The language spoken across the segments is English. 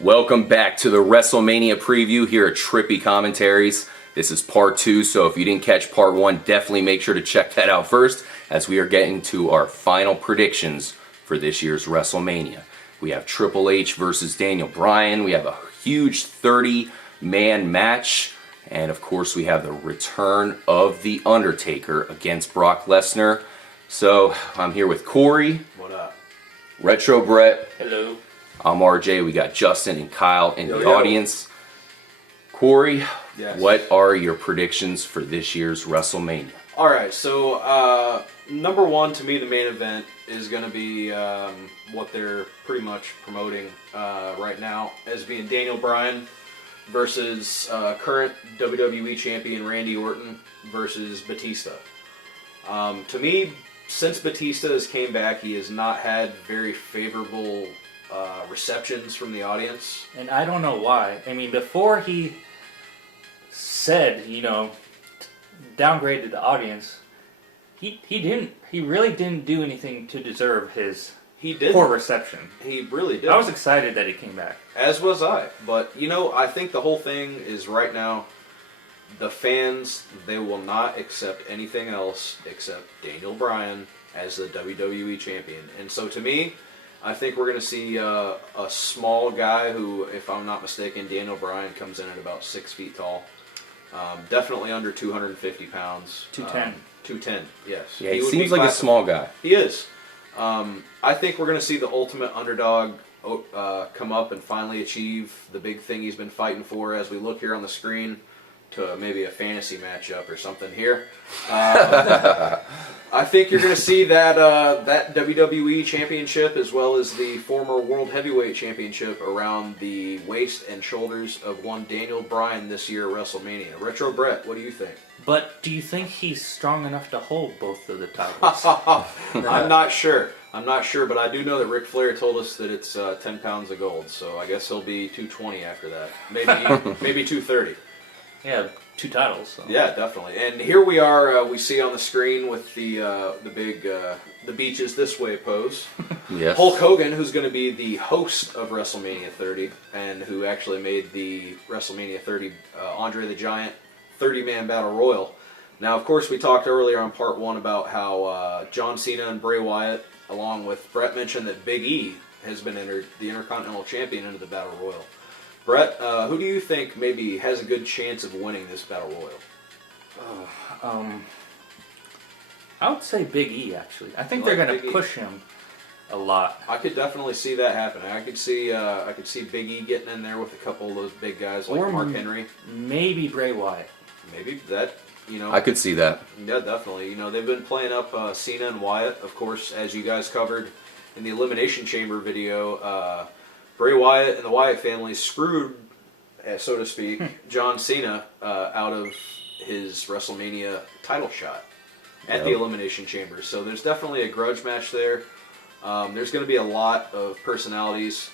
Welcome back to the WrestleMania preview here at Trippy Commentaries. This is part 2, so if you didn't catch part 1, definitely make sure to check that out first, as we are getting to our final predictions for this year's WrestleMania. We have Triple H versus Daniel Bryan. We have a huge 30-man match. And of course, we have the return of The Undertaker against Brock Lesnar. So, I'm here with Cory. What up? Retro Brett. Hello. I'm RJ. We got Justin and Kyle in the audience. Cory, Yes. what are your predictions for this year's WrestleMania? Alright, so number one, to me, the main event is going to be what they're pretty much promoting right now as being Daniel Bryan versus current WWE Champion Randy Orton versus Batista. To me, since Batista has came back, he has not had very favorable receptions from the audience. And I don't know why. I mean, before he said, downgraded the audience, he really didn't do anything to deserve his poor reception. He really did. I was excited that he came back. As was I. But, I think the whole thing is right now, the fans, they will not accept anything else except Daniel Bryan as the WWE Champion. And so to me, I think we're going to see a small guy who, if I'm not mistaken, Daniel Bryan comes in at about 6 feet tall. Definitely under 250 pounds. 210. 210, yes. Yeah, he seems like a small guy. He is. I think we're going to see the ultimate underdog come up and finally achieve the big thing he's been fighting for as we look here on the screen to maybe a fantasy matchup or something here. I think you're going to see that that WWE Championship as well as the former World Heavyweight Championship around the waist and shoulders of one Daniel Bryan this year at WrestleMania. Retro Brett, what do you think? But do you think he's strong enough to hold both of the titles? I'm not sure. But I do know that Ric Flair told us that it's 10 pounds of gold, so I guess he'll be 220 after that. Maybe 230. Yeah, 2 titles. So. Yeah, definitely. And here we are. We see on the screen with the big the beaches this way pose. Yes. Hulk Hogan, who's going to be the host of WrestleMania 30, and who actually made the WrestleMania 30 Andre the Giant 30-man Battle Royal. Now, of course, we talked earlier on part 1 about how John Cena and Bray Wyatt, along with Brett, mentioned that Big E has been entered, the Intercontinental Champion, into the Battle Royal. Brett, who do you think maybe has a good chance of winning this Battle Royal? I would say Big E, actually. I think they're going to push him a lot. I could definitely see that happening. I could see Big E getting in there with a couple of those big guys like Mark Henry. Maybe Bray Wyatt. Maybe that, I could see that. Yeah, definitely. They've been playing up Cena and Wyatt, of course, as you guys covered in the Elimination Chamber video. Bray Wyatt and the Wyatt family screwed, so to speak, John Cena out of his WrestleMania title shot at the Elimination Chamber. So there's definitely a grudge match there. There's going to be a lot of personalities.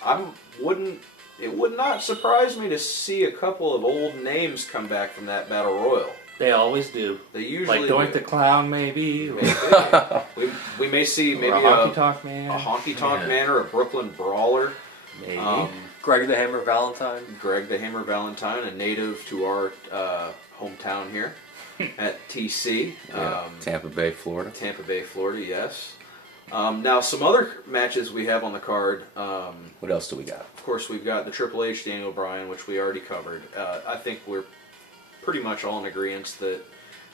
It would not surprise me to see a couple of old names come back from that Battle Royal. They always do. They usually like Doink the Clown, maybe. we may see maybe a Honky Tonk Man. A Honky Tonk Man or a Brooklyn Brawler. Maybe. Greg the Hammer Valentine. Greg the Hammer Valentine, a native to our hometown here at TC. Tampa Bay, Florida. Tampa Bay, Florida, yes. Now, some other matches we have on the card. What else do we got? Of course, we've got the Triple H Daniel Bryan, which we already covered. I think we're pretty much all in agreement that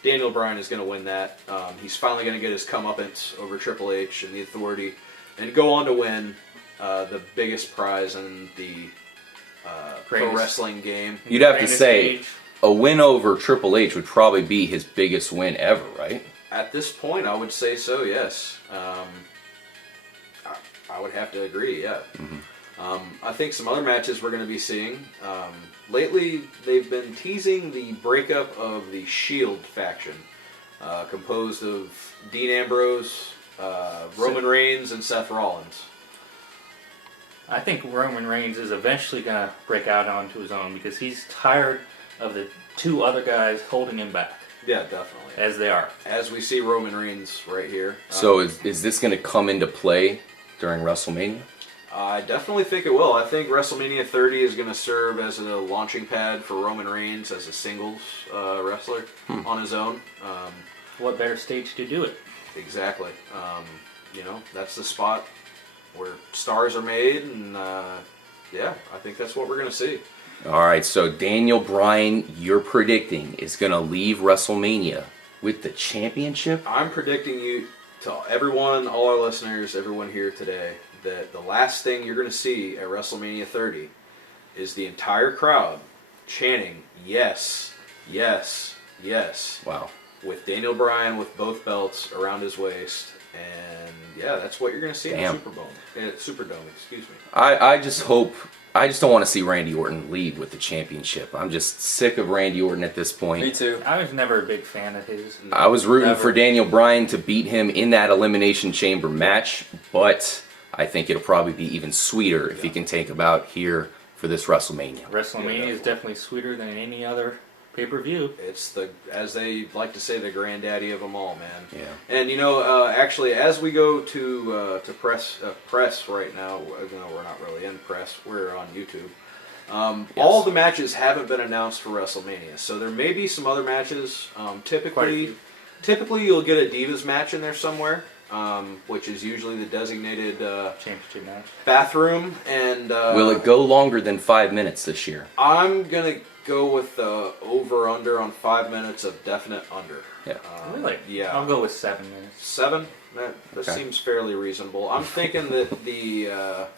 Daniel Bryan is going to win that. He's finally going to get his comeuppance over Triple H and the Authority and go on to win the biggest prize in the pro wrestling game. You'd have to say a win over Triple H would probably be his biggest win ever, right? At this point, I would say so, yes. I would have to agree, yeah. Mm-hmm. I think some other matches we're going to be seeing. Lately, they've been teasing the breakup of the Shield faction, composed of Dean Ambrose, Roman Reigns, and Seth Rollins. I think Roman Reigns is eventually going to break out onto his own because he's tired of the 2 other guys holding him back. Yeah, definitely. As they are. As we see Roman Reigns right here. So is this going to come into play during WrestleMania? I definitely think it will. I think WrestleMania 30 is going to serve as a launching pad for Roman Reigns as a singles wrestler on his own. What better stage to do it? Exactly. That's the spot where stars are made, and yeah, I think that's what we're going to see. All right, so Daniel Bryan, you're predicting is going to leave WrestleMania with the championship? I'm predicting you, to everyone, all our listeners, everyone here today, that the last thing you're going to see at WrestleMania 30 is the entire crowd chanting, yes, yes, yes. Wow. With Daniel Bryan with both belts around his waist. And yeah, that's what you're going to see in the Superdome, excuse me. I just don't want to see Randy Orton leave with the championship. I'm just sick of Randy Orton at this point. Me too. I was never a big fan of his. I was rooting Never. for Daniel Bryan to beat him in that Elimination Chamber match, but I think it'll probably be even sweeter if he can take him out here for this WrestleMania. WrestleMania is definitely sweeter than any other pay-per-view. It's as they like to say, the granddaddy of them all, man. Yeah. And actually, as we go to press right now, no, we're not really in press. We're on YouTube. All the matches haven't been announced for WrestleMania, so there may be some other matches. Typically, you'll get a Divas match in there somewhere, which is usually the designated Championship match. bathroom. And Will it go longer than 5 minutes this year? I'm gonna go with the over/under on 5 minutes of definite under. Yeah. Really? Yeah. I'll go with 7 minutes. 7? That Okay. seems fairly reasonable. I'm thinking that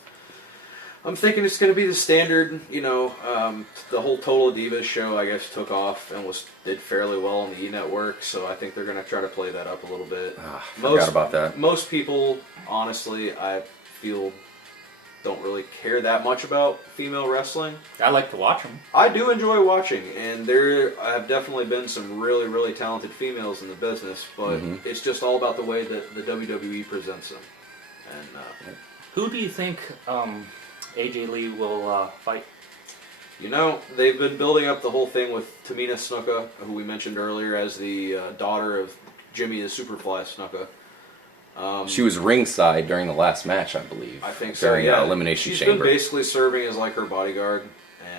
I'm thinking it's going to be the standard. The whole Total Divas show, I guess, took off and did fairly well on the E Network. So I think they're going to try to play that up a little bit. Forgot about that. Most people, honestly, I feel, don't really care that much about female wrestling. I like to watch them. I do enjoy watching, and there have definitely been some really, really talented females in the business, but it's just all about the way that the WWE presents them. And Who do you think AJ Lee will fight? they've been building up the whole thing with Tamina Snuka, who we mentioned earlier as the daughter of Jimmy the Superfly Snuka. She was ringside during the last match, I believe. I think so. During Yeah, Elimination She's Chamber. been basically serving as like her bodyguard,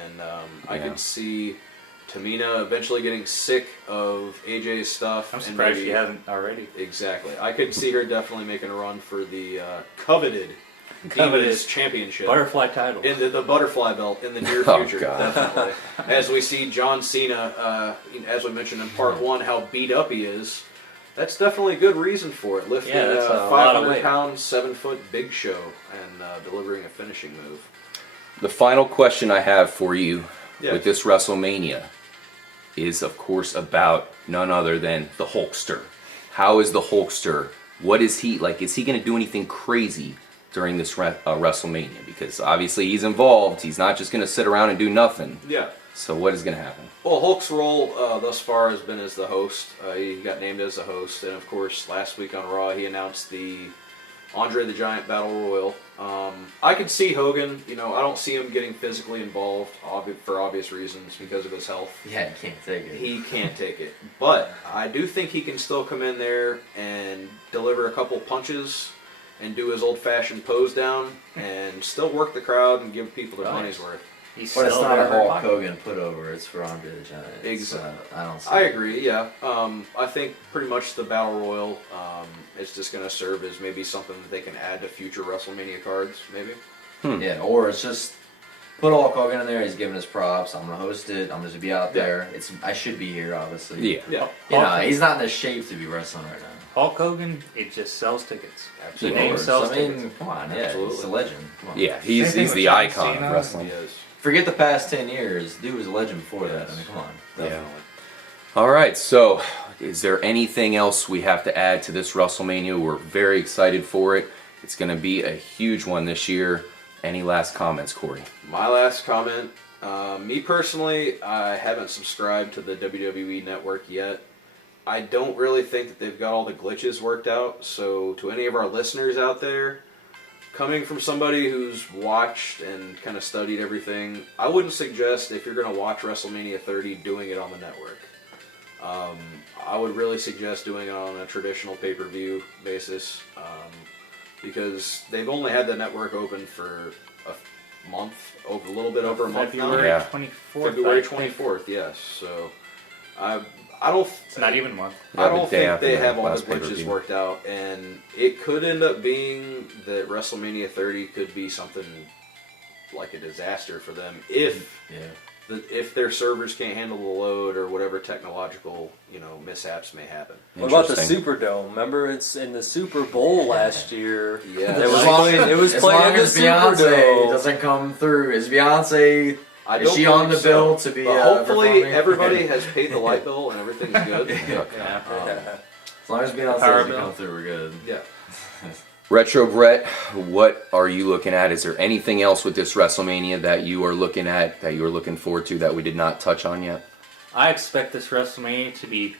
and I Yeah. could see Tamina eventually getting sick of AJ's stuff. I'm and surprised maybe- she hasn't already. Exactly. I could see her definitely making a run for the coveted Divas Championship. Butterfly title. In the butterfly belt in the near Oh, future, God. definitely. As we see John Cena, as we mentioned in part 1, how beat up he is. That's definitely a good reason for it. Lifting Yeah, that's a a lot of 500 weight. pound, 7-foot Big Show and delivering a finishing move. The final question I have for you Yeah. with this WrestleMania is, of course, about none other than the Hulkster. How is the Hulkster? What is he like? Is he going to do anything crazy during this WrestleMania? Because obviously he's involved. He's not just going to sit around and do nothing. Yeah. So what is going to happen? Well, Hulk's role thus far has been as the host. He got named as the host, and of course, last week on Raw, he announced the Andre the Giant Battle Royal. I could see Hogan. I don't see him getting physically involved for obvious reasons because of his health. Yeah, he can't take it. He can't take it. But I do think he can still come in there and deliver a couple punches and do his old-fashioned pose down and still work the crowd and give people their Nice. money's worth. He's But it's still not a very Hulk popular. Hogan put over. It's for Andre the Giant. Exactly. I don't see I it. agree, yeah. I think pretty much the Battle Royal is just going to serve as maybe something that they can add to future WrestleMania cards, maybe. Yeah, or it's just put Hulk Hogan in there. He's giving his props. I'm gonna host it. I'm just be out Yeah. there. I should be here, obviously. Yeah. Yeah, You know, he's not in the shape to be wrestling right now. Hulk Hogan, it just sells tickets. absolutely. The name Of sells course. I mean, tickets. come on, yeah, Absolutely. he's a legend. Come on. Yeah, Same he's thing with the John icon Cena. of wrestling. He is. Forget the past 10 years. Dude was a legend before that. I mean, come on. Definitely. All right, so is there anything else we have to add to this WrestleMania? We're very excited for it. It's going to be a huge one this year. Any last comments, Cory? My last comment, me personally, I haven't subscribed to the WWE Network yet. I don't really think that they've got all the glitches worked out, so to any of our listeners out there, coming from somebody who's watched and kind of studied everything, I wouldn't suggest, if you're going to watch WrestleMania 30, doing it on the network. I would really suggest doing it on a traditional pay-per-view basis, because they've only had the network open for a month, over a little bit over a month now. February Yeah. 24th. February I think. 24th, yes. So, I don't. It's not even a month. I Yeah, the don't day think after they the have all the last glitches pay-per-view. worked out, and it could end up being that WrestleMania 30 could be something like a disaster for them if if their servers can't handle the load or whatever technological mishaps may happen. What about the Interesting. Superdome? Remember, it's in the Super Bowl last year. Yeah, It was As long it was as playing long in the as Beyonce Superdome. doesn't come through, is Beyonce? I Is don't she on believe the bill to so. be, But hopefully, performing? everybody has paid the light bill and everything's good. Yeah. As long as Beyonce Power doesn't bill. come through, we're good. Yeah. Retro Brett, what are you looking at? Is there anything else with this WrestleMania that you are looking at, that you are looking forward to, that we did not touch on yet? I expect this WrestleMania to be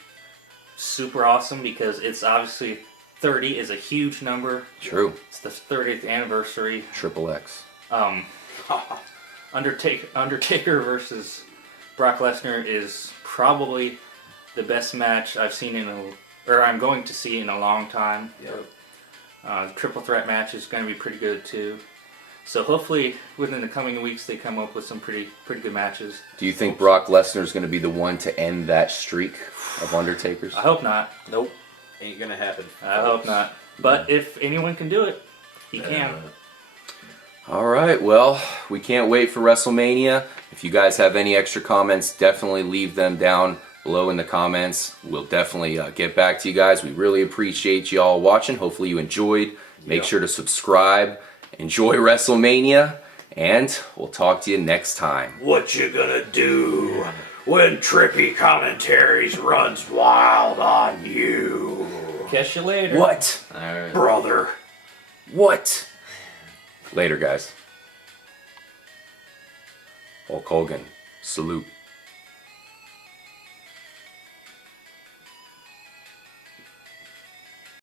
super awesome because it's obviously 30 is a huge number. True. It's the 30th anniversary. XXX. Undertaker versus Brock Lesnar is probably the best match I've seen I'm going to see in a long time. The triple threat match is going to be pretty good too. So hopefully within the coming weeks they come up with some pretty good matches. Do you think Brock Lesnar is going to be the one to end that streak of Undertakers? I hope not. Nope. Ain't gonna happen. I hope not. But if anyone can do it, he can. All right, well, we can't wait for WrestleMania. If you guys have any extra comments, definitely leave them down below in the comments. We'll definitely get back to you guys. We really appreciate you all watching. Hopefully you enjoyed. Make sure to subscribe. Enjoy WrestleMania, and we'll talk to you next time. What you gonna do when Trippy Commentaries runs wild on you, Catch you later. What? Alright. brother? What? Later, guys. Hulk Hogan, salute.